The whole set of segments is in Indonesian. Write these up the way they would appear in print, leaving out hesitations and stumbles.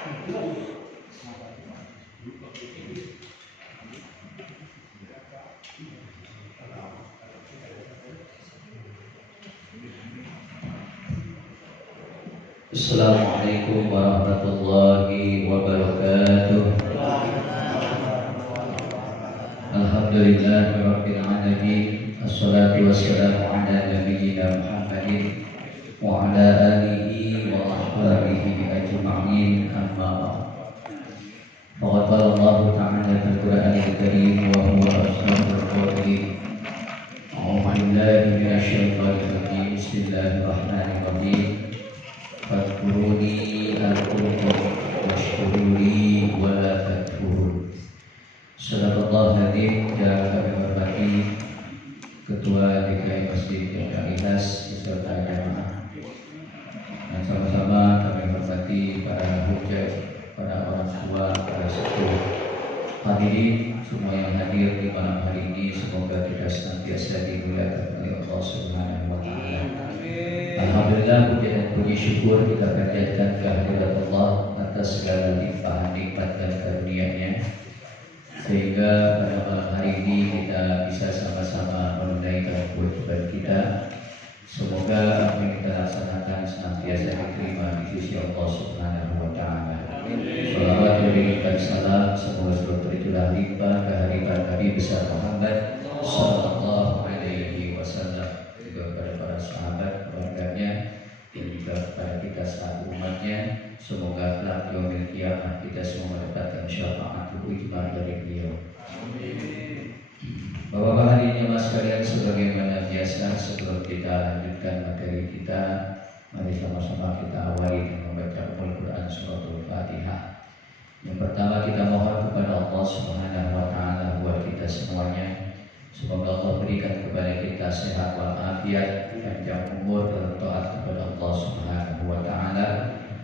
Assalamualaikum warahmatullahi wabarakatuh. Alhamdulillahirabbil alamin. Assalatu wassalamu ala nabiyyina Muhammadin wa ala alihi wa ashabihi ajma'in. Amma ba'd. Faqad qala Allah ta'ala fil Qur'anil Karim wa huwa asdaqul qa'ilin. A'udzu billahi minasy syaithanir rajim. Bismillahirrahmanirrahim. Fadkuruni al-Qur'an washkuruli wa la takfurun. Sadaqallahu hadim. Dan kami hormati Ketua DKI Masjid Jamiah Ikhlas beserta jamaah, dan sama-sama kami hormati para hujjah, para orang tua, para sepuh, hadirin semua yang hadir di malam hari ini. Semoga kita senantiasa dimuliakan oleh Allah Subhanahu wa Ta'ala. Alhamdulillah, puji dan puji syukur kita panjatkan kehadirat Allah atas segala limpahan nikmat dan karunia-Nya, sehingga pada malam hari ini kita bisa sama-sama menunaikan kewajiban kita. Semoga apa yang kita laksanakan senantiasa diterima di sisi Allah Subhanahu wa Ta'ala. Salawat dan salam semoga selalu tercurah limpah kehadiran Nabi besar Muhammad sallallahu alaihi wasallam, juga kepada para sahabat, keluarganya, dan juga kepada kita selaku umatnya. Semoga kelak yaumil qiyamah kita semua mendapatkan syafaat ijma dari beliau. Bapak-bapak hadirin jemaah sekalian, sebagaimana biasa sebelum kita lanjutkan materi kita, mari sama-sama kita awali dengan membaca Al-Quran suratul Fatihah. Yang pertama kita mohon kepada Allah Subhanahu wa Ta'ala buat kita semuanya, semoga Allah berikan kepada kita sehat walafiat, panjang umur dalam taat kepada Allah Subhanahu wa Ta'ala.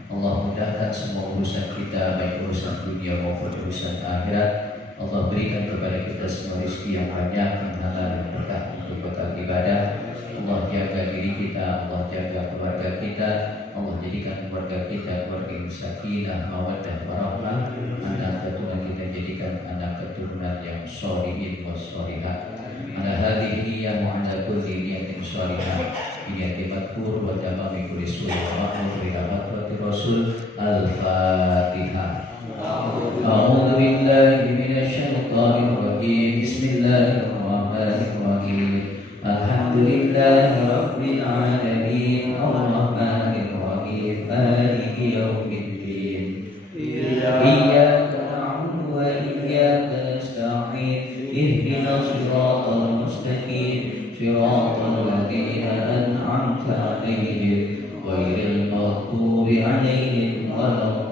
Allah mudahkan semua urusan kita, baik urusan dunia maupun urusan akhirat. Allah berikan kepada kita semua rezeki yang banyak, yang halal, yang berkah untuk bekal ibadah. Allah jaga diri kita, Allah jaga keluarga kita, Allah jadikan keluarga kita keluarga yang sakinah, mawaddah, warahmah. Anak keturunan kita jadikan anak keturunan yang sholihin wa sholihat. Ala hadhihi ya mu'ala kulli niyatin sholihah, niyatin madkur wa tamami kulli sulh wa ma'mur bihadrati Rasul. Al-Fatihah. A'udzu billahi minasy syaithanir rajim. Bismillahirrahmanirrahim. Alhamdulillahi rabbil alamin. Ar-rahmanir rahim. Maliki yaumiddin. Iyyaka na'budu wa iyyaka nasta'in. Ihdinas siratal mustaqim. Siratal ladzina an'amta 'alaihim ghairil maghdubi 'alaihim waladdallin.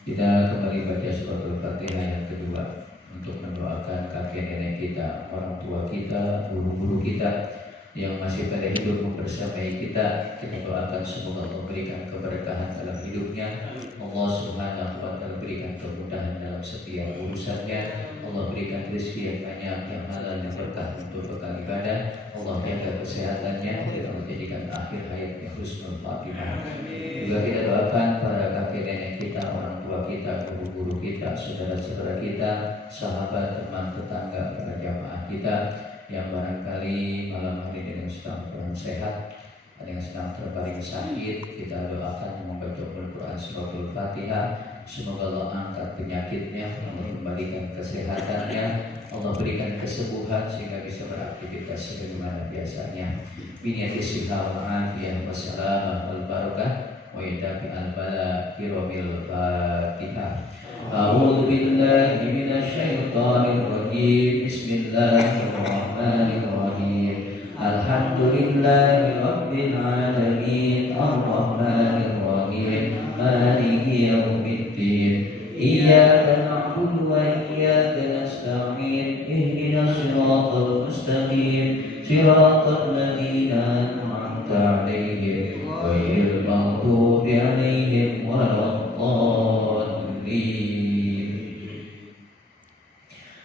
Kita kembali baca suratul Fatihah yang kedua untuk mendoakan kakek nenek kita, orang tua kita, guru-guru kita yang masih pada hidup membersamai kita. Kita doakan semoga Allah berikan keberkahan dalam hidupnya, Allah Subhanahu wa Ta'ala berikan kemudahan dalam setiap urusannya, Allah berikan rezeki yang banyak, yang halal, yang berkah untuk bekal ibadah. Allah jaga kesehatannya dan Allah jadikan akhir hayatnya husnul khatimah. Juga kita doakan para kakek nenek kita, orang tua kita, guru-guru kita, saudara-saudara kita, sahabat, teman, tetangga, para jamaah kita yang barangkali malam hari ini sedang kurang sehat, ada yang sedang terbaring sakit. Kita doakan membaca Al-Quran suratul Fatihah, semoga Allah angkat penyakitnya, Allah kembalikan kesehatannya, Allah berikan kesembuhan sehingga bisa beraktivitas sebagaimana biasanya. Biniyati siha wa afiyah wa salamah wal barakah wa idafi al-bala firomil Fatihah. A'udzu billahi minasy syaithanir rajim. Bismillahirrahmanirrahim. Alhamdulillahi rabbil alamin. Ar-rahmanir rahim. Maliki yaumiddin. Iyyaka na'budu wa iyyaka nasta'in. Ihdinas siratal mustaqim. Siratal ladzina an'amta 'alaihim ghairil maghdubi 'alaihim waladdallin.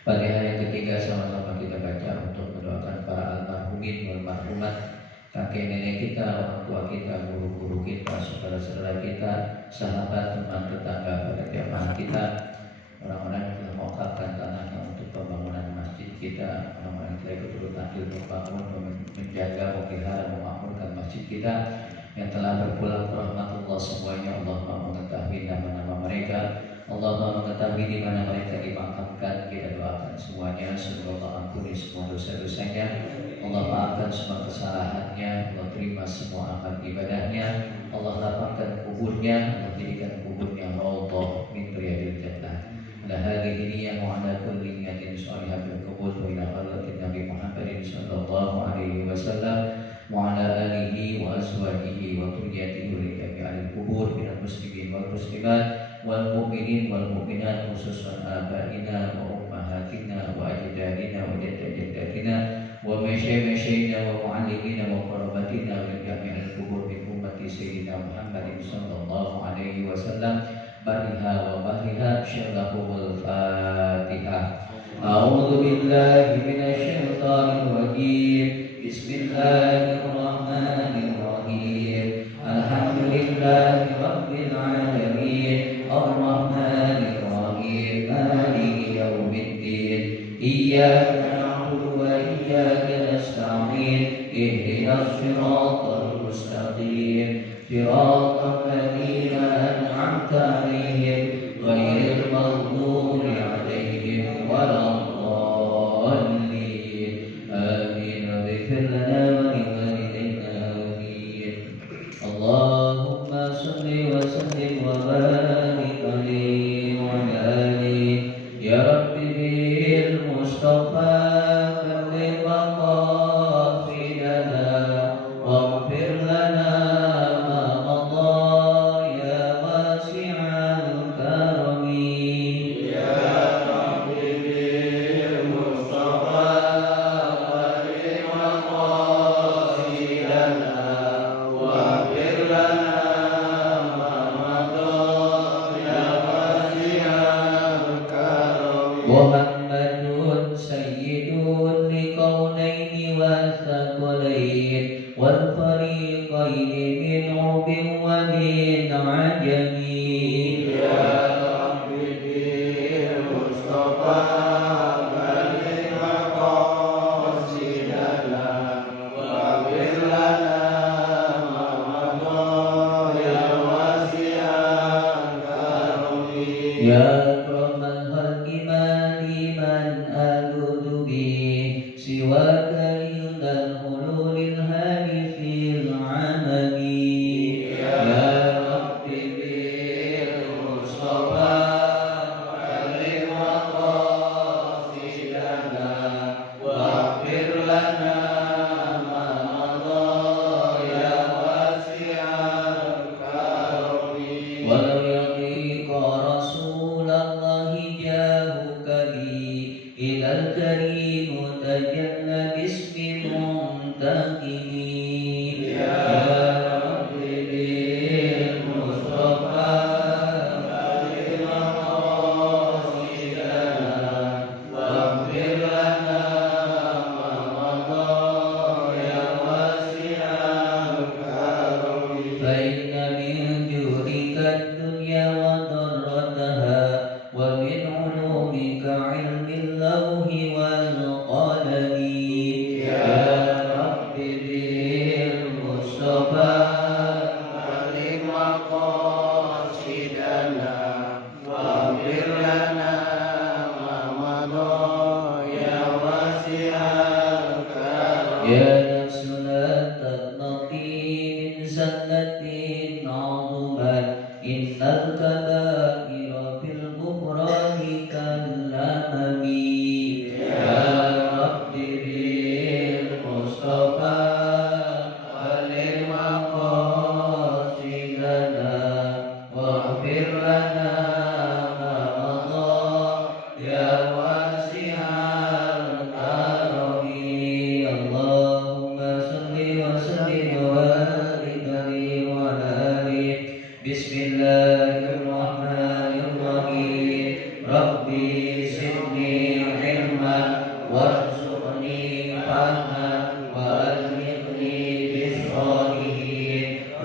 Fatihah yang ketiga sama-sama kita baca untuk mendoakan para almarhumin wal marhumat, kakek nenek kita, orang tua kita, guru-guru kita, saudara saudara-saudara kita, sahabat, teman, tetangga, para jamaah kita, orang-orang yang telah mewakafkan tanahnya untuk pembangunan masjid kita, orang-orang yang telah ikut turut andil membangun, menjaga, memelihara, memakmurkan masjid kita, yang telah berpulang ke rahmatullah semuanya. Allah Maha mengetahui nama-nama mereka, Allah Maha mengetahui di mana mereka dimakamkan. Kita doakan semuanya semoga Allah ampuni semua dosa-dosanya, Allah maafkan semua kesalahannya, Allah terima semua amal ibadahnya, Allah lapangkan kuburnya, Allah jadikan kuburnya raudhah min riyadil jannah. Ala hadhihi niyyah wa ala kulli niyatin shalihah bil qabul wa ila hadratin Nabi Muhammadin sallallahu alaihi wasallam wa ala alihi wa azwajihi wa dhurriyyatihi wa jami'il qubur minal muslimin wal muslimat wal mu'minin wal mu'minat khususan abaina wa ummahatina wa ajdadina wa jaddatina wa masyaykhina wa muallimina wa qarabatina wa jami'il qubur min ummati sayyidina Muhammadin sallallahu alaihi wasallam bariha wa bariha syallahul fatihah. A'udzu billahi minasy syaithanir rajim. Bismillahirrahmanirrahim. Alhamdulillahi rabbil alamin. Arrahmanir rahim. Maliki yaumiddin. Iyyaka na'budu wa iyyaka nasta'in. Ihdinas siratal mustaqim. Siratal ladzina an'amta 'alaihim ghairil maghdubi 'alaihim waladdallin. Amin. Ighfir lana wa liwalidayna. Amin. Allahumma shalli wa sallim wa barik 'alaihi wa 'ala alihi ya Rabbi bil Mustafa. Muhammadun sayyidun liqaunaini wa thaqalain wal fariqaini min ubin wa min ajami. Ya Rabbi bil Mustafa balik maqasidana wa birlana ma'amadha ya wasi'an karami. Ya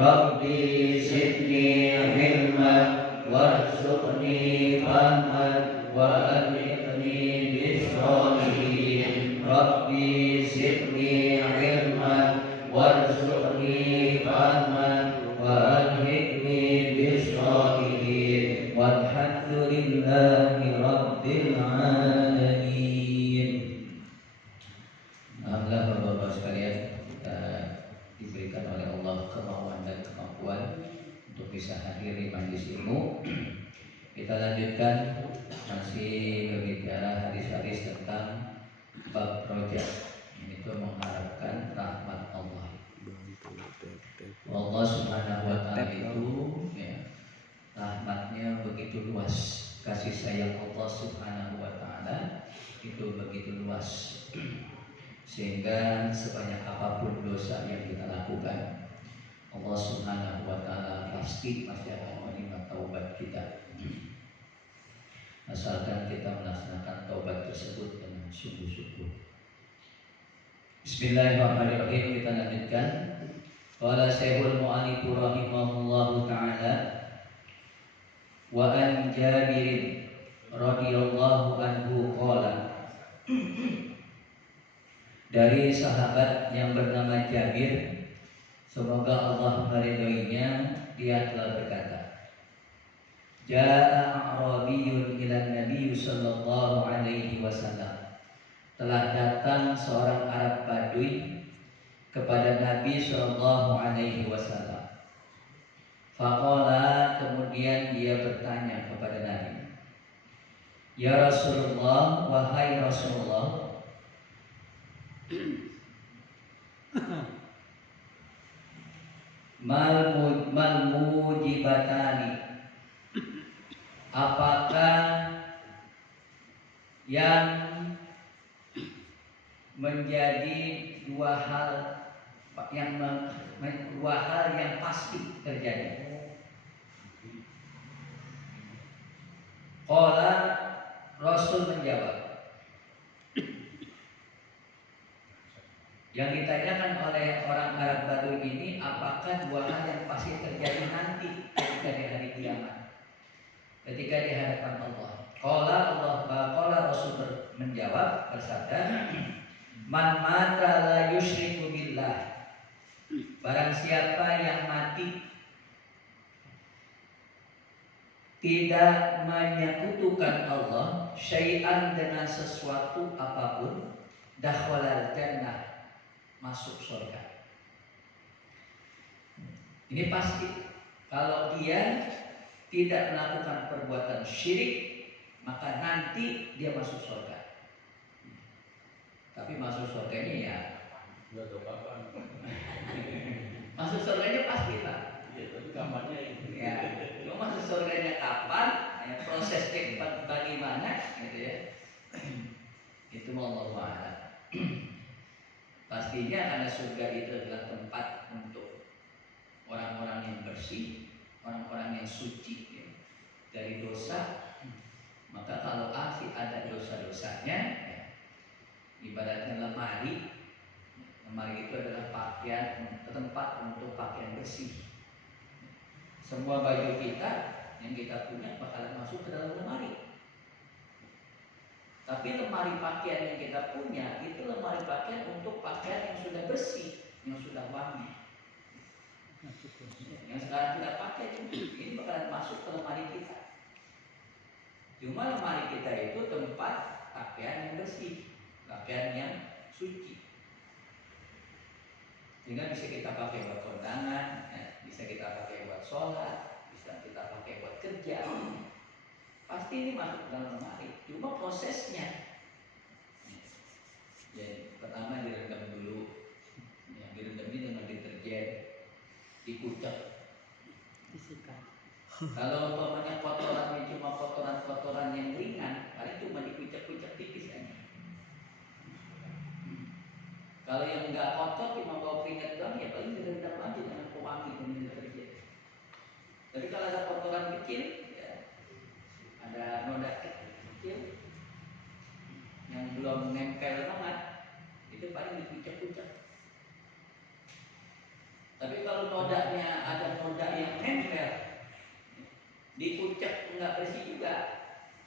Rabbi zidni warzuqni fahman wa alhiqni bis-sholihin. Rabbi zidni ilman warzuqni fahman wa alhiqni bis-sholihin. Walhamdulillahi rabbil alamin. Alhamdulillah Bapak-bapak sekalian, kita diberikan oleh Allah kemauan dan kemampuan untuk bisa hadir di majelis ilmu. Kita lanjutkan masih berbicara hadis-hadis tentang bab roja, yaitu mengharapkan rahmat Allah. Allah Subhanahu wa taala itu ya, rahmatnya begitu luas, kasih sayang Allah Subhanahu wa taala itu begitu luas, sehingga sebanyak apapun dosa yang kita lakukan, Allah Subhanahu wa taala pasti akan menerima taubat kita, asalkan kita melaksanakan taubat tersebut dengan sungguh-sungguh. Bismillahirrahmanirrahim. Kita lanjutkan. Qala Syekhul Mu'allif rahimahullahu taala, wa an Jabir radhiyallahu anhu qala, dari sahabat yang bernama Jabir, semoga Allah meridhoinya, dia telah berkata, Ja'a a'rabiyyun ila Nabi sallallahu alaihi wasallam, telah datang seorang Arab Badui kepada Nabi sallallahu alaihi wasallam. Faqala, kemudian dia bertanya kepada Nabi, Ya Rasulullah, wahai Rasulullah, mal mujibatani, apakah yang menjadi dua hal yang pasti terjadi? Qala, Rasul menjawab, yang ditanyakan oleh orang Arab Badui ini, apakah dua hal yang pasti terjadi nanti ketika di hari kiamat, ketika di hadapan Allah. Qala Rasul menjawab, bersabda, Man mata la yusyriku billah, barang siapa yang mati tidak menyekutukan Allah syai'an dengan sesuatu apapun, dakhalal jannah, masuk surga. Ini pasti. Kalau dia tidak melakukan perbuatan syirik, maka nanti dia masuk surga. Tapi masuk surganya ya masuk surganya pasti Pak. Ya, cuma masuk surganya kapan, ya, proses bagaimana gitu ya. Itu wallahu a'lam. Pastinya karena surga itu adalah tempat untuk orang-orang yang bersih, orang-orang yang suci ya, dari dosa. Maka kalau asli ada dosa-dosanya ya, ibaratnya lemari itu adalah pakaian, tempat untuk pakaian bersih. Semua baju kita yang kita punya bakalan masuk ke dalam lemari. Tapi lemari pakaian yang kita punya itu lemari pakaian untuk pakaian yang sudah bersih, yang sudah wangi. Yang sekarang kita pakai ini bakalan masuk ke lemari kita. Cuma lemari kita itu tempat pakaian yang bersih, pakaian yang suci. Sehingga bisa kita pakai buat kondangan, ya, bisa kita pakai buat sholat, bisa kita pakai buat kerja. Pasti ini masuk dalam lemari. Cuma prosesnya, jadi pertama direndam dulu, ya, direndam ini dengan deterjen, dikucek, disikat. Kalau umpamanya kotorannya cuma kotoran-kotoran yang ringan, paling cuma dikucek-kucek tipis aja. Kalau yang nggak kotor cuma bau keringat doang, ya paling direndam aja dengan pewangi dan deterjen. Tapi kalau ada kotoran kecil, ya, ada noda kecil yang belum nempel banget, itu paling dikucek-kucek. Tapi kalau nodanya ada noda yang nempel, dikucek dipucek nggak bersih juga,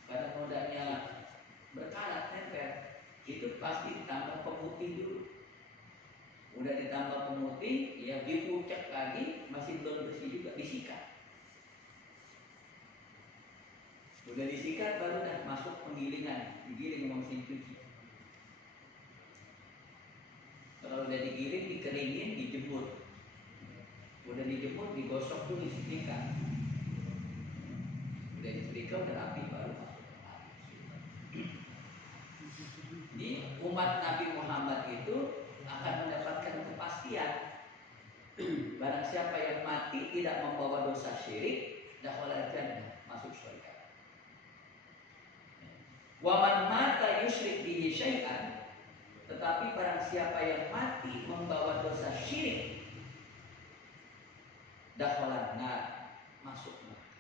karena nodanya berkarat nempel, itu pasti ditambah pemutih dulu. Udah ditambah pemutih, ya dipucek lagi, masih belum bersih juga, disikat. Udah disikat baru dah masuk penggilingan, digiling sama mesin cuci. Kalau udah digiling, dikeringin, dijemur. Udah dijemur, digosok dulu, disetrika. Udah disetrika, udah rapi baru masuk. Jadi umat Nabi Muhammad itu akan mendapatkan kepastian. Barang siapa yang mati tidak membawa dosa syirik, dakhala jannah, masuk surga. Wa man mata yusyrik bihi syai'an, tetapi barang siapa yang mati membawa dosa syirik, dakhala nar, masuk neraka.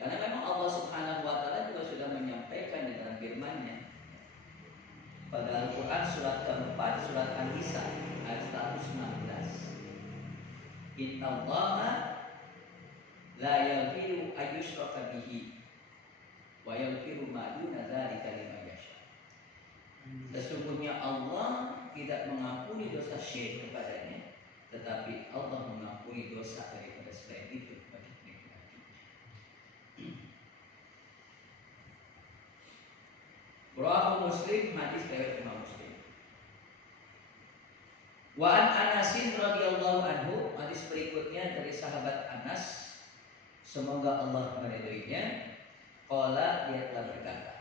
Karena memang Allah Subhanahu wa taala juga sudah menyampaikan di dalam firman-Nya pada Al-Qur'an surat keempat, surat An-Nisa ayat 116. Innallaha la yaghfiru ayyushraka bihi wa yaghfiru ma duna dzalika liman yasha. Sesungguhnya Allah tidak mengampuni dosa syirik kepadanya, tetapi Allah mengampuni dosa daripada selain itu bagi mereka. Rawahu Muslim, hadis riwayat Imam Muslim. Wa an Anasin radhiyallahu anhu, hadis berikutnya dari sahabat Anas, semoga Allah meridhoinya, qala, dia telah berkata,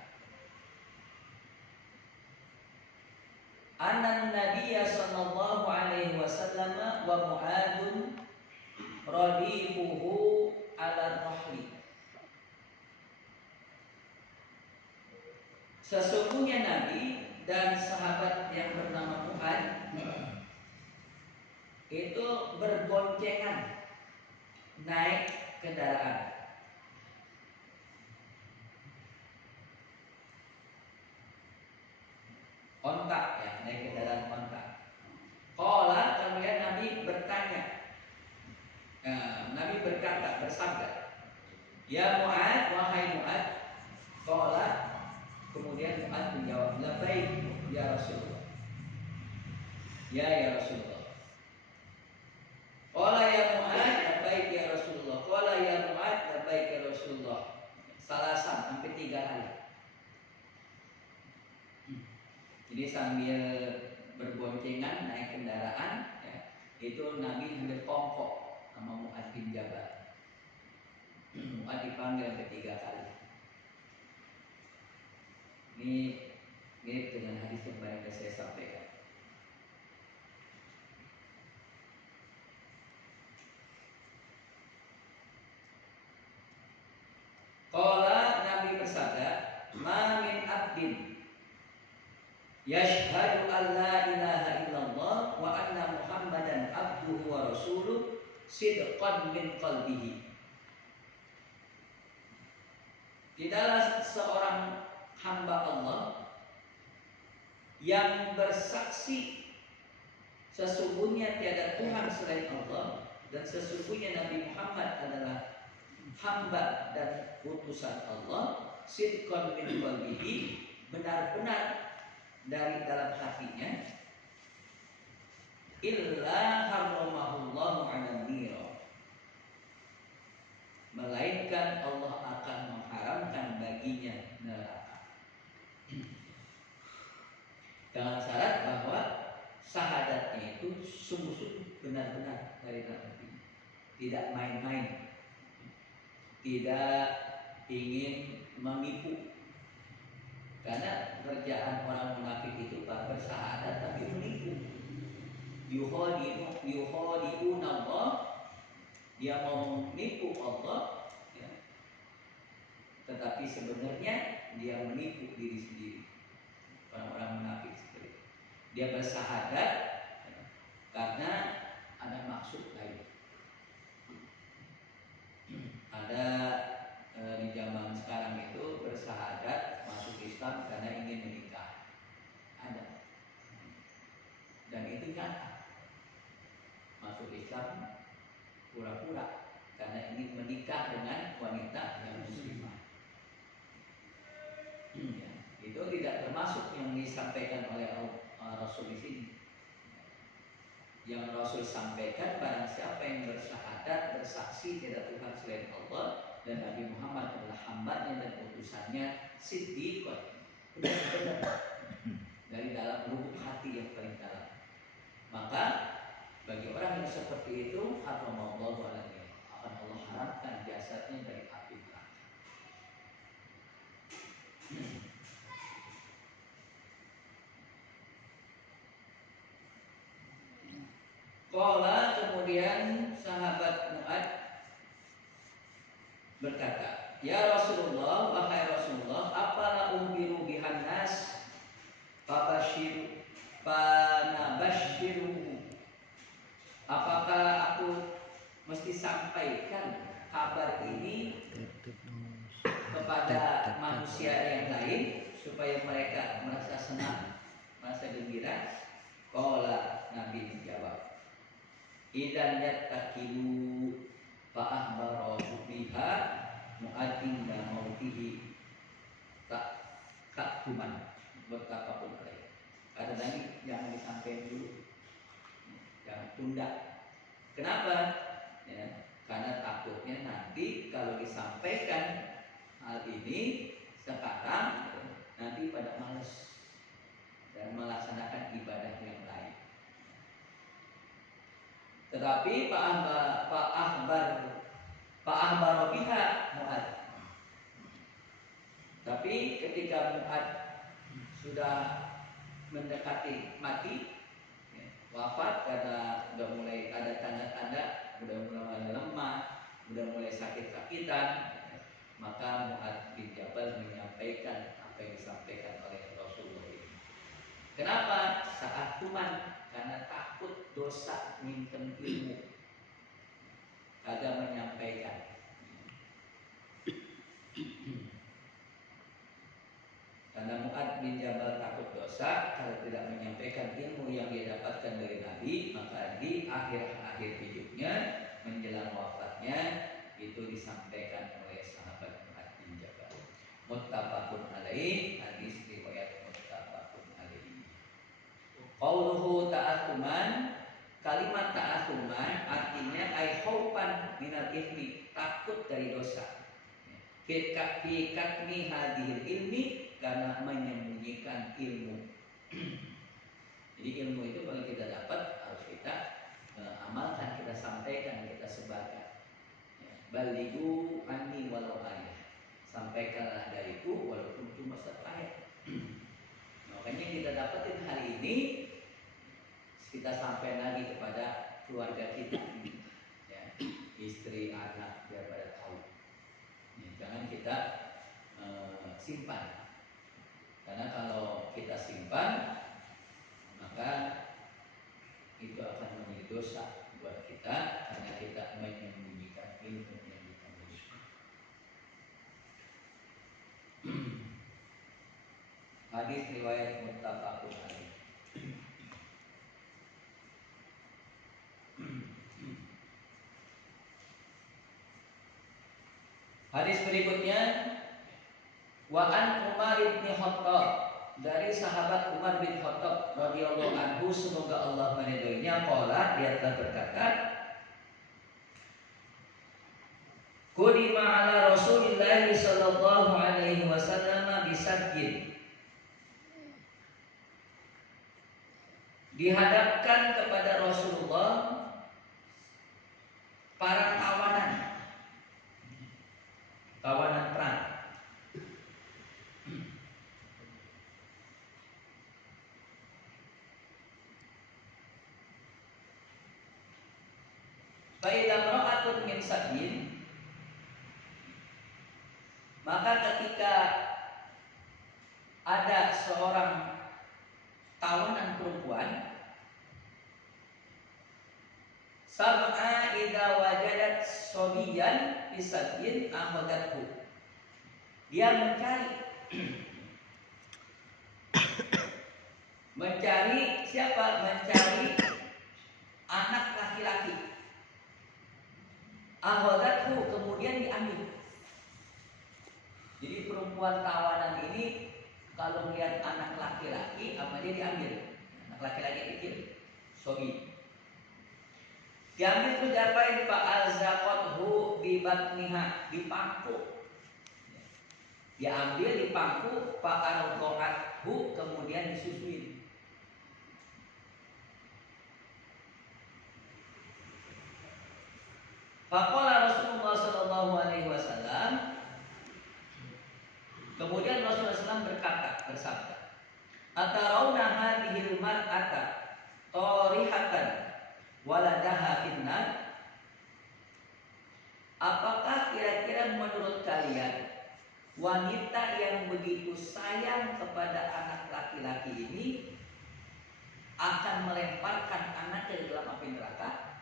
Anan Nabiyya sallallahu alaihi wasallam wa Mu'adun radifuhu ala rahli. Sesungguhnya Nabi dan sahabat yang bernama Mu'ad itu berboncengan naik kendaraan. Ontak, ya, naik kendaraan ontak. Qala, kemudian Nabi bertanya, Nabi berkata, bersabda, Ya Mu'ad, wahai Mu'ad. Qala, kemudian Mu'ad menjawab, labbaik ya Rasulullah. Ya Rasulullah. Qala ya Mu'ad, labbaik ya Rasulullah. Qala ya Mu'ad, labbaik ya Rasulullah. Salasan, sampai 3 kali. Jadi sambil berboncengan naik kendaraan, ya, itu Nabi sambil kongkok sama Mu'ad bin Jabal. Mu'ad dipanggil sampai 3 kali. Ini mirip dengan hadis yang banyak saya sampaikan. Qala, Nabi bersabda, ma min abdin yashhadu an la ilaha illallah wa anna Muhammadan abduhu wa rasuluh sidqan min qalbihi. Tidaklah seorang hamba Allah yang bersaksi sesungguhnya tiada Tuhan selain Allah dan sesungguhnya Nabi Muhammad adalah hamba dan utusan Allah, sidqan min qalbihi, benar-benar dari dalam hatinya, illa harramahullahu 'alan nar, melainkan Allah akan mengharamkan baginya neraka. Dengan syarat bahwa syahadatnya itu sungguh-sungguh benar-benar dari dalam hati, tidak main-main, tidak ingin menipu. Karena kerjaan orang munafik itu tak bersyahadat tapi menipu. Yukhadi'un Allah, dia mau menipu Allah, ya. Tetapi sebenarnya dia menipu diri sendiri. Orang-orang munafik seperti itu. Dia bersyahadat, ya, karena ada maksud lain. Ada di zaman sekarang itu bersyahadat masuk Islam karena ingin menikah, ada, dan itu nyata. masuk Islam pura-pura karena ingin menikah dengan wanita yang muslimah. Ya, itu tidak termasuk yang disampaikan oleh Rasul di sini. Yang Rasul sampaikan, barang siapa yang bersyahadat, bersaksi tidak Tuhan selain Allah dan Nabi Muhammad adalah hambanya dan utusannya, siddiqon, benar-benar dari dalam lubuk hati yang paling dalam. Maka bagi orang yang seperti itu, haramallahu alaihi, akan Allah haramkan jasadnya dari api neraka. Qala, kemudian sahabat Mu'ad berkata, ya Rasulullah, wahai Rasulullah, apalah umbiru bihan nas fabashiru fanabashiruhu, apakah aku mesti sampaikan kabar ini kepada manusia yang lain supaya mereka merasa senang, merasa gembira? Qala, Nabi menjawab, idan yattakilu fa'ahbaru biha mu'adinda mautihi tak kuman bertapapun alaih. Ada lagi jangan disampaikan dulu, jangan tunda. Kenapa? Ya, karena takutnya nanti kalau disampaikan hal ini sekarang, nanti pada malas dan melaksanakan ibadah yang lain. Tetapi Pak Ahbar biha Mu'ad. Tapi ketika Mu'ad sudah mendekati mati, ya, wafat karena sudah mulai ada tanda-tanda, sudah mulai lemah, sudah mulai sakit-sakitan, ya, maka Mu'ad bin Jabal menyampaikan apa yang disampaikan oleh Rasulullah ini. Kenapa? Saat kuman, karena takut dosa minjem ilmu, kagak menyampaikan. Karena Mu'ad bin Jabal takut dosa kalau tidak menyampaikan ilmu yang dia dapatkan dari Nabi, maka di akhir-akhir hidupnya menjelang wafatnya itu disampaikan oleh sahabat Mu'ad bin Jabal. Muttafaqun alaih, hadis riwayat muttafaqun alaih. Qauluhu ta'atuman, kalimat ta'atuman artinya ay khaupan minal ithmi, takut dari dosa. Fi katmi hadhil ilmi, karena menyembunyikan ilmu. Jadi ilmu itu kalau kita dapat harus kita amalkan, kita sampaikan, kita sebarkan. Balighu anni walau ayah, sampaikanlah dariku walaupun cuma satu ayat. Makanya kita dapatin hari ini, kita sampaikan lagi kepada keluarga kita, ya, istri, anak, biar pada tahu. Ya, jangan kita simpan, karena kalau kita simpan maka itu akan menjadi dosa buat kita karena kita menyembunyikan ilmu yang kita miliki. Hadis riwayat muttafaqun alaih. Hadis berikutnya, wa an Umar bin Khattab, dari sahabat Umar bin Khattab radhiyallahu anhu, semoga Allah meridhoinya, qala, dia telah berkata, qudima ala Rasulillah sallallahu alaihi wasallam bisajjin, dihadapkan kepada Rasulullah para tawanan perang. Faidam ra'atun min sabyin, maka ketika ada seorang tawanan perempuan, sab'a idza wajadat sobiyan bisabyin akhadathu, dia mencari siapa? Mencari anak laki-laki Akhadhathu, kemudian diambil. Jadi perempuan tawanan ini kalau melihat anak laki-laki apa dia diambil. Anak laki-laki kecil, sobi. Diambil tuh diapain? Fa alzaqathu bi batniha, dipangku. Diambil dipangku, fa arqa'athu, kemudian disusuin. Faqala Rasulullah sallallahu alaihi wasallam, kemudian Rasulullah SAW bersabda, "Atarawna hadhil mar'ata tarihatan waladaha finnar?" Apakah kira-kira menurut kalian wanita yang begitu sayang kepada anak laki-laki ini akan melemparkan anaknya ke dalam api neraka?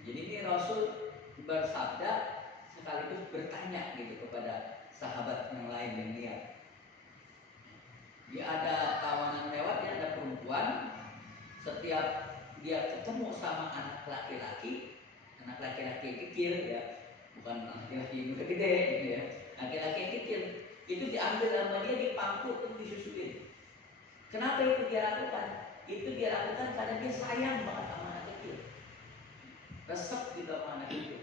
Jadi ini Rasul bersabda sekaligus bertanya gitu kepada sahabat yang lain yang lihat. Dia ada tawanan lewat, dia ada perempuan. Setiap dia ketemu sama anak laki-laki kecil ya, bukan laki-laki yang udah gede gitu ya, laki-laki yang kecil itu diambil sama dia, dipangku untuk disusuin. Kenapa itu dia lakukan? Itu dia lakukan karena dia sayang banget sama anak kecil, resep gitu sama anak kecil.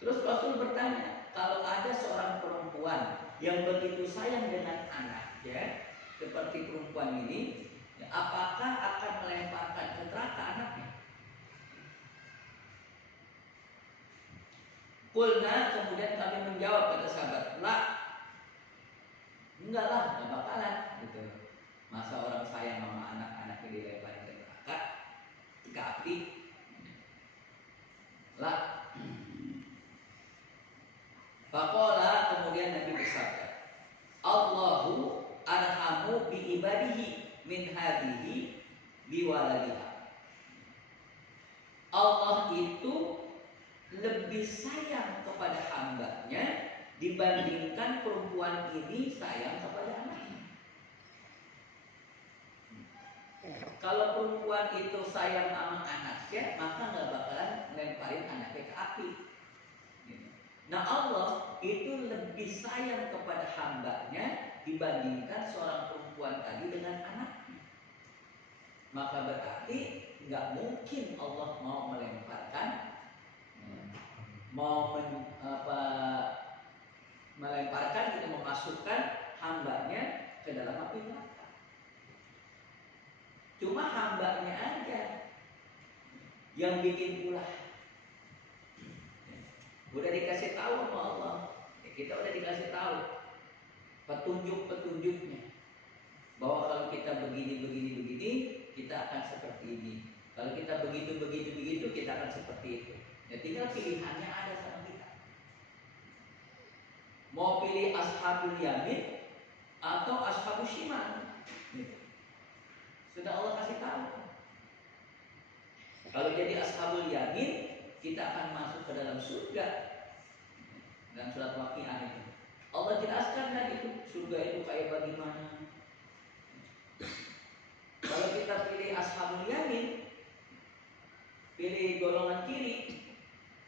Terus Rasul bertanya, kalau ada seorang perempuan yang begitu sayang dengan anak, ya, seperti perempuan ini, ya, apakah akan melemparkan ke neraka anaknya? Kulna, kemudian kami menjawab kata sahabat, lah, enggak lah, enggak bakalan, gitu. Masa orang sayang sama anak-anaknya dilemparin ke neraka, ke api? Lah. Faqala, kemudian Nabi bersabda, Allahu arhamu bi ibadihi min hadhihi bi waladiha. Allah itu lebih sayang kepada hambanya dibandingkan perempuan ini sayang kepada anaknya. Kalau perempuan itu sayang sama anaknya, maka nggak bakalan lemparin anaknya ke api. Nah, Allah itu lebih sayang kepada hambanya dibandingkan seorang perempuan tadi dengan anaknya. Maka berarti nggak mungkin Allah mau melemparkan, melemparkan itu memasukkan hambanya ke dalam api neraka. Cuma hambanya aja yang bikin ulah. Udah dikasih tahu sama Allah, kita udah dikasih tahu petunjuk-petunjuknya bahwa kalau kita begini, kita akan seperti ini. Kalau kita begitu, kita akan seperti itu. Ya, tinggal pilihannya ada sama kita. Mau pilih ashabul yamin atau ashabul shimal. Sudah Allah kasih tahu. Kalau jadi ashabul yamin, kita akan masuk ke dalam surga. Dalam surat Waqiah itu Allah jelaskan tadi itu surga itu kayak bagaimana. Kalau kita pilih ashabul yamin, pilih golongan kiri,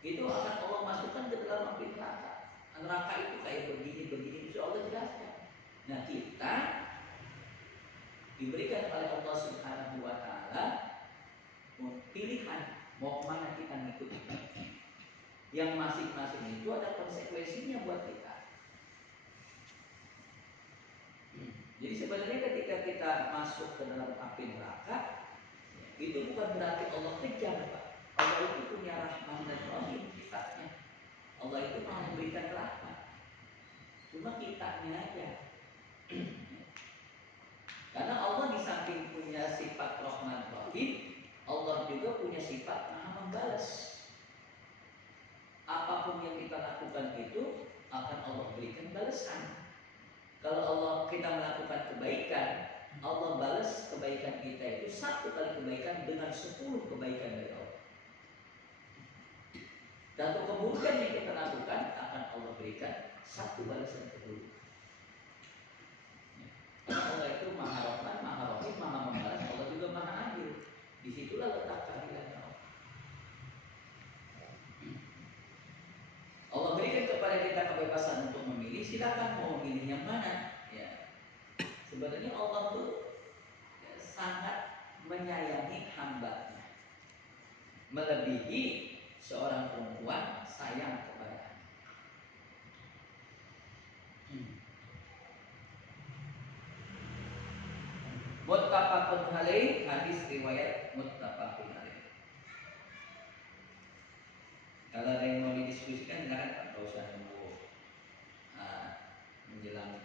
itu akan Allah masukkan ke dalam api neraka. Neraka itu kayak begini, itu Allah jelaskan. Nah, kita diberikan oleh Allah Subhanahu wa taala pilihan mau kemana kita ngikuti. Yang masing-masing itu ada konsekuensinya buat kita. Jadi sebenarnya ketika kita masuk ke dalam api neraka, itu bukan berarti Allah kejam, Pak. Allah itu punya rahmah dan rahim sifatnya. Allah itu mau memberikan rahmat. Cuma kitanya aja. Karena Allah di samping punya sifat rahman rahim, Allah juga punya sifat maha membalas. Apapun yang kita lakukan itu akan Allah berikan balasan. Kalau kita melakukan kebaikan, Allah balas kebaikan kita itu 1 kali kebaikan dengan 10 kebaikan dari Allah. Dan kemudian yang kita lakukan akan Allah berikan 1 balasan kedua. Karena Allah itu maha rahman, maha rahim, maha membalas. Allah juga maha adil. Disitulah letak keadilan Allah. silakan mau pilih yang mana. Ya. Sebenarnya Allah tuh sangat menyayangi hambanya, melebihi seorang perempuan sayang kepada muttafaqun alaih, hadis riwayat muttafaqun alaih. Kalau ada yang mau didiskusikan silakan, Pak, usah nunggu menjelang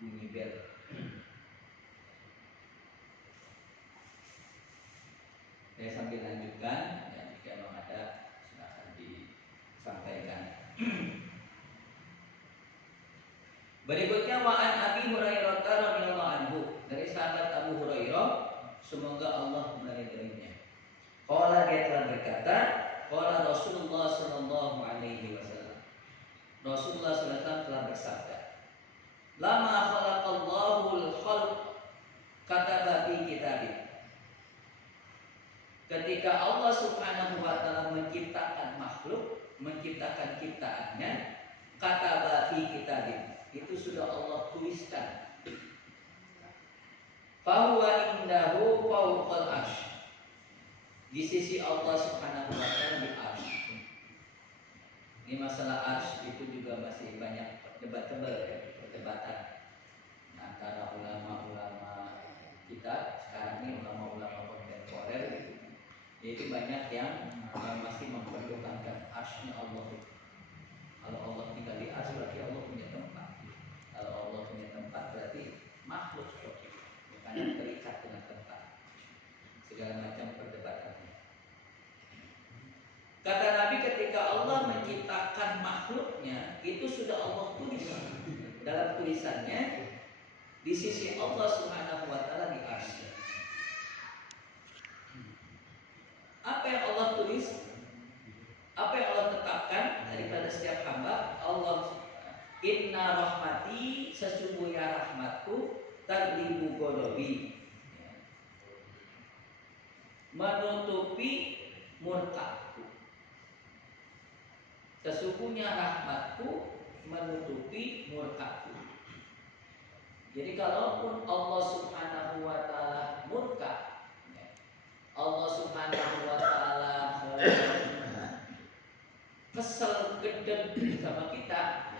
bunyi bel. Saya sambil lanjutkan, ya, jika memang ada silakan disampaikan. Berikutnya wa an Abi Hurairah radhiyallahu anhu, dari sahabat Abu Hurairah, semoga Allah meridhoinya. Qala, dia telah berkata, qala Rasulullah sallallahu alaihi wasallam. Rasulullah sallallahu alaihi wasallam telah bersabda, lama khalaqallahu al-khalq kataba fi kitabih. Ketika Allah Subhanahu wa taala menciptakan makhluk, menciptakan ciptaannya, kataba fi kitabih, itu sudah Allah tuliskan. Fahuwa indahu fawqal arsy, di sisi Allah Subhanahu wa taala di arsy. Ini masalah arsy itu juga masih banyak perdebatan antara ulama-ulama kita sekarang ini, ulama-ulama kontemporer gitu. Yaitu banyak yang masih memperdebatkan arsy-nya Allah. Kalau Allah tinggal di arsy berarti Allah punya tempat. Kalau Allah punya tempat berarti makhluk seperti itu, karena terikat dengan tempat. Segala macam perdebatannya. Kata Nabi, ketika Allah menciptakan makhluknya, itu sudah Allah tulis dalam tulisannya di sisi Allah Subhanahu wa taala di arsy. Apa yang Allah tulis? Apa yang Allah tetapkan daripada setiap hamba? Allah, inna rahmati, sesungguhnya rahmatku, taglibu ghadabi, menutupi murkaku. Sesungguhnya rahmatku menutupi murkaku. Jadi kalaupun Allah Subhanahu wa taala murka, Allah Subhanahu wa taala kesel gedeg sama kita,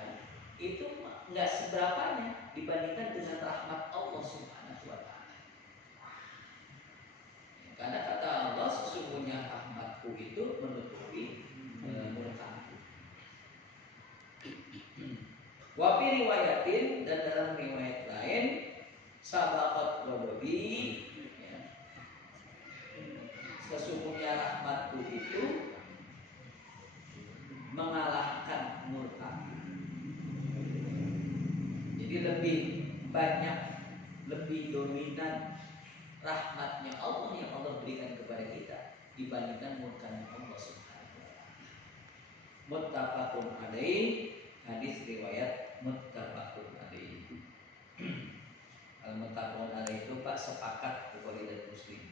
itu nggak seberapanya dibandingkan dengan rahmat Allah Subhanahu wa taala. Karena kata Allah, sesungguhnya rahmatku itu menutupi murkaku. Wa fi riwayatin, dan dalam riwayat lain, sabaqat ghadabi, sesungguhnya rahmatku itu mengalahkan murka. Jadi lebih banyak, lebih dominan rahmatnya Allah yang Allah berikan kepada kita dibandingkan murkanya Allah Subhanahu wa taala. Muttafaqun alaih, hadis riwayat muttafaqun alaih. Al-muttafaqun alaih itu Pak sepakat Bukhari dan Muslim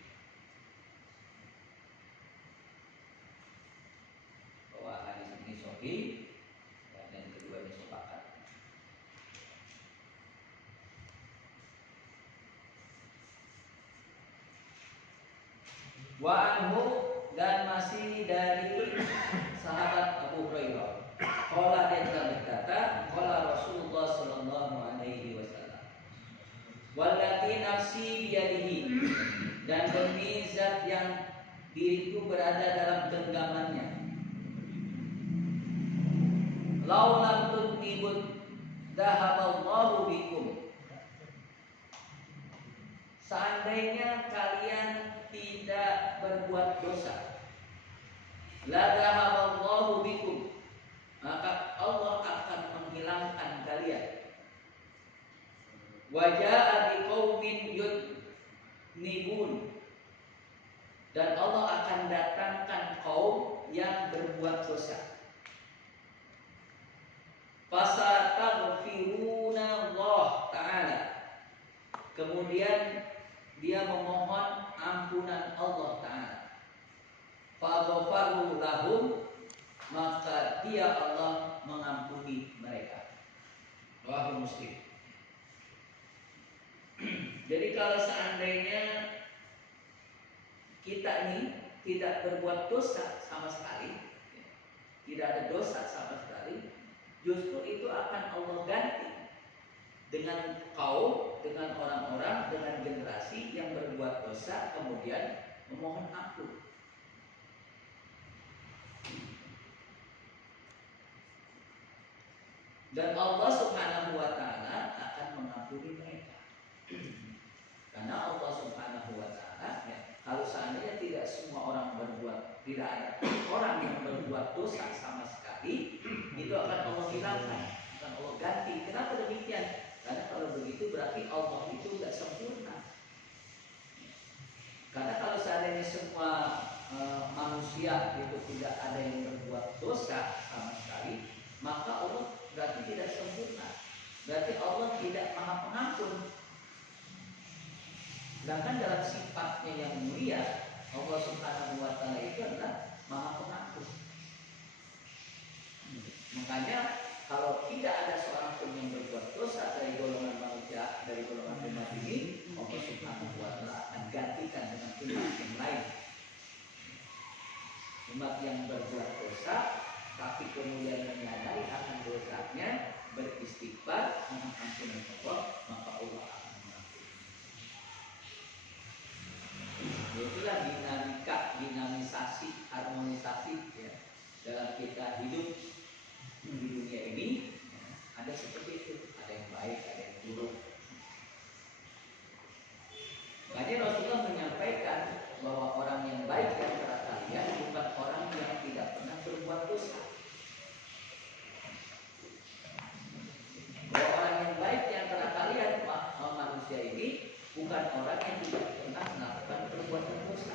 bahwa hadis ini sahih, dan keduanya sepakat. Wa anhu, dan masih dari sahabat Abu Hurairah, qala, dia telah berkata, qala Rasulullah sallallahu alaihi wasallam, wallati nafsi biyadihi, dan demi zat yang diriku berada dalam genggamannya, lau lam tudnibut dhahaballahu bikum, seandainya kalian tidak berbuat dosa, la dhahaballahu bikum, maka Allah akan menghilangkan kalian. Wa jaa biqaumin yudnibun, dan Allah akan datangkan kaum yang berbuat dosa. Fasataghfiruna Allah Ta'ala, kemudian dia memohon ampunan Allah Ta'ala. Faghfaru lahum, maka dia Allah mengampuni mereka. Rawahu Muslim. Jadi kalau seandainya kita ini tidak berbuat dosa sama sekali, tidak ada dosa sama sekali, justru itu akan Allah ganti dengan kaum, dengan orang-orang, dengan generasi yang berbuat dosa kemudian memohon ampun. Dan Allah Subhanahu wa taala akan mengampuni mereka. Karena Allah Subhanahu wa taala kalau seandainya tidak semua orang berbuat, tidak ada orang yang berbuat dosa sama sekali, itu akan Allah hilangkan, akan Allah ganti. Kenapa demikian? Karena kalau begitu berarti Allah itu tidak sempurna. Karena kalau seandainya semua manusia itu tidak ada yang berbuat dosa sama sekali, maka Allah berarti tidak sempurna. Berarti Allah tidak maha pengampun. Sedangkan dalam sifatnya yang mulia, Allah Subhanahu wa taala itu adalah maha pengampun. Makanya kalau tidak ada seorang pun yang berbuat dosa dari golongan manusia, dari golongan umat ini, Allah Subhanahu wa taala akan gantikan dengan umat yang lain. Umat yang berbuat dosa tapi kemudian menyadari akan dosanya, beristighfar, mohon ampunan Allah, maka Allah akan mengampuni. Itulah dinamisasi, harmonisasi ya, dalam kita hidup di dunia ini ya, ada seperti itu, ada yang baik, ada yang buruk. Makanya Rasulullah menyampaikan bahwa orang yang baik di antara kalian bukan orang yang tidak pernah berbuat dosa. Bahwa orang yang baik di antara kalian manusia ini bukan orang yang tidak pernah melakukan perbuatan dosa.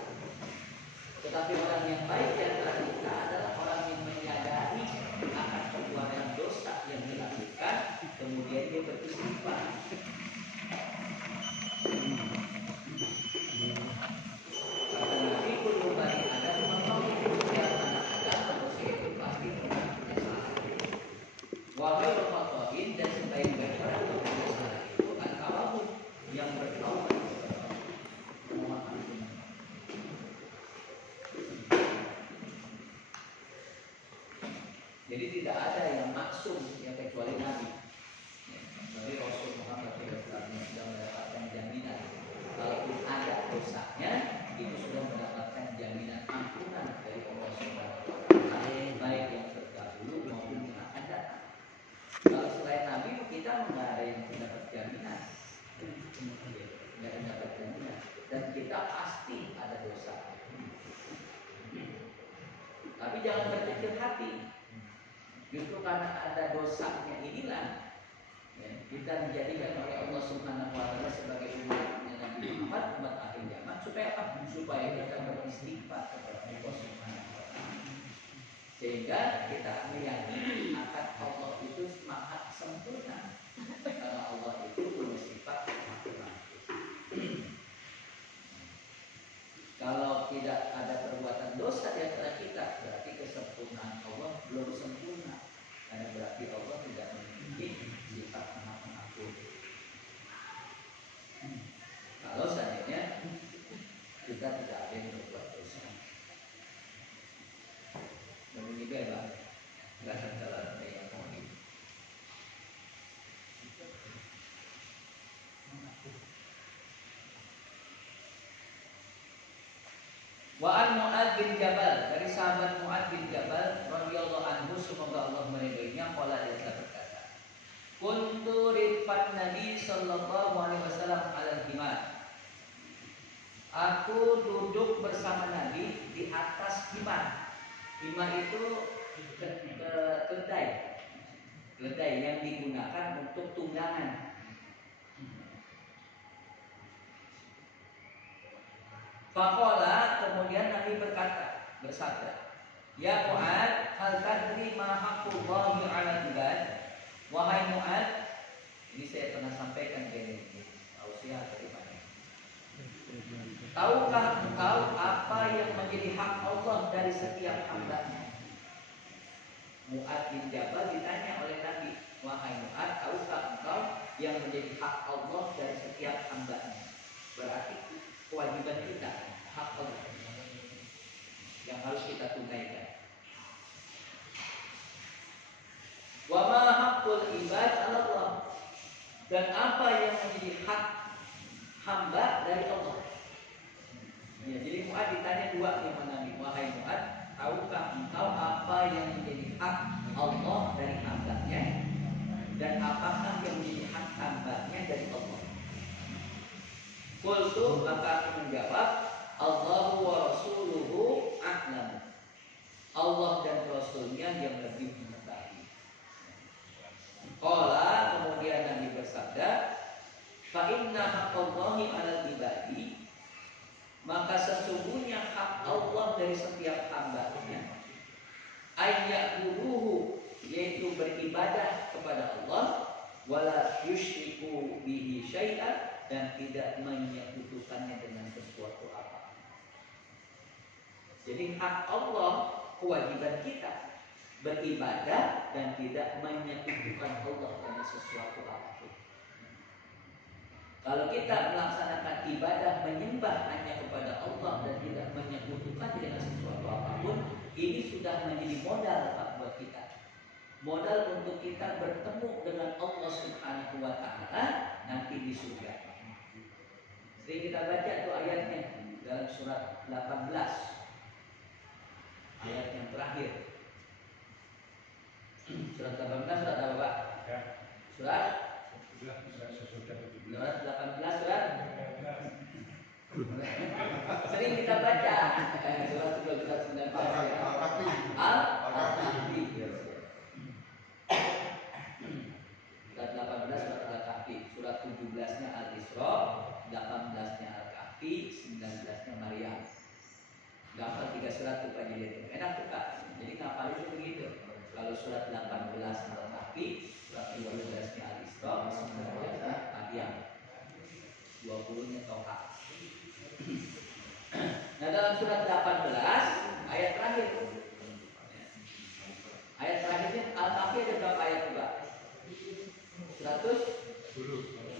Tetapi orang yang baik di antara kita adalah orang yang menyadari akan perbuatan dosa yang dilakukan, kemudian dia beristighfar. Kata Nabi, kullu bani Adam maqamin, setiap anak Adam manusia itu pasti pernah punya salah. Wahai Rasulullah dan sebaik-baik orang yang punya salah itu al-kawamu yang bertaubat kepada Allah. Mohon ampunan. Jadi tidak ada yang maksum ya kecuali Nabi. Dari Rasul Muhammad SAW sudah mendapatkan jaminan. Kalaupun ada dosanya, itu sudah mendapatkan jaminan ampunan dari Allah Subhanahu wa taala, baik yang terdahulu maupun yang akan datang. Kalau selain Nabi kita nggak ada yang mendapat jaminan, nggak mendapat jaminan, dan kita pasti ada dosa. Tapi jangan berkecil hati. Justru karena ada dosanya inilah ya, kita dijadikan oleh Allah Subhanahu wa taala sebagai umatnya Nabi Muhammad, umat akhir zaman, supaya apa? Supaya kita beristighfar kepada Allah Subhanahu wa taala. Sehingga kita meyakini akan Allah itu maha sempurna. Karena Allah itu punya sifat maha pengampun. Kalau tidak ada perbuatan dosa di antara kita, berarti kesempurnaan Allah belum sempurna. Karena berarti Allah tidak memiliki sifat maha pengampun. Kalau seandainya kita tidak ada yang berbuat dosa, dan ini bebas, nggak ada yang mau ini. Wa'an Mu'ad bin Jabal, dari sahabat Mu'ad bin Jabal radhiyallahu anhu, semoga Allah meridhoinya, qala dia telah berkata, kuntu ridfan Nabi sallallahu alaihi wasallam alal himar. Aku duduk bersama Nabi di atas himar. Himar itu keledai yang digunakan untuk tunggangan. Faqala, kemudian Nabi bersabda, ya Mu'ad, hal tadri ma haqqullahi 'alal ibad? Wahai Mu'ad, ini saya pernah sampaikan ke ini, tausiah dari mana? Tahukah engkau apa yang menjadi hak Allah dari setiap hamba-Nya? Mu'ad bin Jabal ditanya oleh Nabi, wahai Mu'ad, tahukah engkau yang menjadi hak Allah dari setiap hambanya? Berarti kewajiban kita, hak Allah yang harus kita tunaikan. Wa ma haqqul ibad 'ala Allah, dan apa yang menjadi hak hamba dari Allah. Ya, jadi Mu'ad ditanya dua nih sama Nabi, wahai Mu'ad, tahukah engkau apa yang menjadi hak Allah dari hambanya, dan apakah yang menjadi hak hambanya dari Allah? Qultu, maka aku menjawab, Allahu wa rasuluhu a'lam. Allah dan Rasulnya yang lebih mengetahui. Qala, kemudian Nabi bersabda, fa inna haqqallahi 'alal ibadi, maka sesungguhnya hak Allah dari setiap hambanya, ayya'buduhu, yaitu beribadah kepada Allah, wala yusyriku bihi syai'an, dan tidak menyekutukannya dengan sesuatu apa. Jadi hak Allah, kewajiban kita beribadah dan tidak menyekutukan Allah dengan sesuatu apapun. Kalau kita melaksanakan ibadah menyembah hanya kepada Allah dan tidak menyekutukan dengan sesuatu apapun, ini sudah menjadi modal buat kita. Modal untuk kita bertemu dengan Allah Subhanahu wa Ta'ala nanti di surga. Sering kita baca tuh ayatnya dalam surat 18, ayat yang terakhir. Surat 18 surat apa Pak? Surat 18 surat sering kita baca surat 19 Al-Kahfi. Surat 18 surat Al-Kahfi, surat 17-nya Al-Isra, 18-nya Al-Kahfi, 19-nya Maryam. Gampang 3 surat tuh Pak, jadi enak tuh Pak. Jadi ngapalin itu begitu. Kalau surat 18 Al-Kahfi, surat 12-nya Al-Isra, 19-nya Maryam, 20-nya Toha. Nah, dalam surat 18 ayat terakhir, ayat terakhirnya Al-Kahfi ada berapa ayat juga? 110.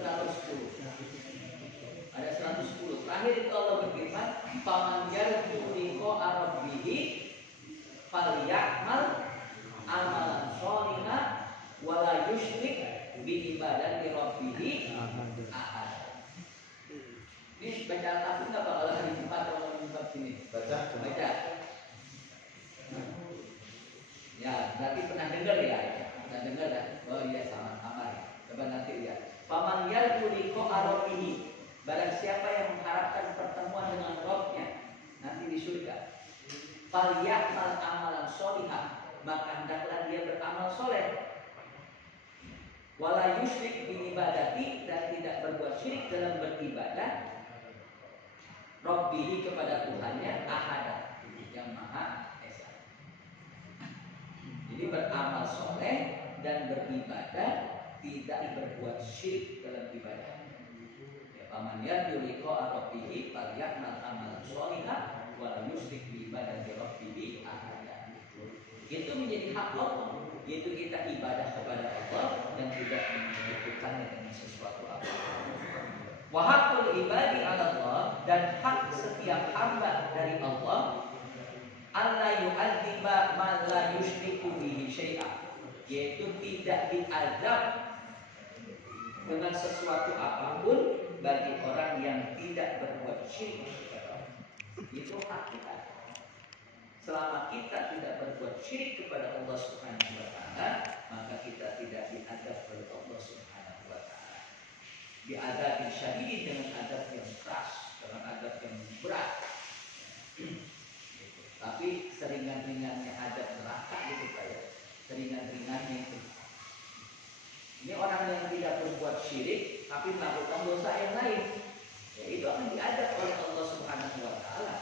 Ada 110. Terakhir itu Allah berfirman, "Faman yarju liqa rabbih falyamal amalan sholihan wa la yusyrik bi ibadati rabbih ahad." Ini baca Al-Kahfi enggak Pak? Kalau hari Jumat kalau Jumat sini baca. Ya, berarti pernah dengar ya? Pernah dengar ya? Oh iya, sama ya. Coba nanti lihat. Faman yarju liqa rabbih, barang siapa yang mengharapkan pertemuan dengan Rabb-nya nanti di surga, falyamal amalan sholihan, maka hendaklah dia beramal soleh, wala yusyrik bi ibadati, dan tidak berbuat syirik dalam beribadah, Rabbihi, kepada Tuhannya, ahada, yang maha esa. Jadi beramal soleh dan beribadah, tidak berbuat syirik dalam ibadah. Ya, paman yarju liqa rabbih falyamal amalan sholihan wa la yusyrik bi ibadati rabbih ahada. Itu menjadi hak Allah, yaitu kita ibadah kepada Allah dan tidak menyekutukannya dengan sesuatu apa. Wa haqqul ibadi 'ala Allah, dan hak setiap hamba dari Allah, alla yu'adziba man la yusyriku bihi syai'a, yaitu tidak diazab dengan sesuatu apapun bagi orang yang tidak berbuat syirik kepada Allah. Itu hak kita. Selama kita tidak berbuat syirik kepada Allah Subhanahu wa Ta'ala, maka kita tidak diazab oleh Allah Subhanahu wa Ta'ala. Diazab syadid, dengan azab yang keras, dengan azab yang berat. Tapi seringan-ringannya azab neraka gitu Pak ya. Seringan-ringannya itu. Ini orang yang tidak berbuat syirik tapi melakukan dosa yang lain, ya itu akan diazab oleh Allah Subhanahu wa Ta'ala.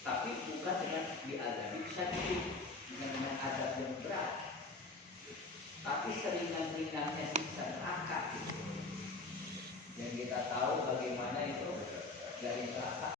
Tapi bukan dengan diazabi syadid, dengan azab yang berat, tapi seringan-ringannya siksa neraka. Yang kita tahu bagaimana itu dari neraka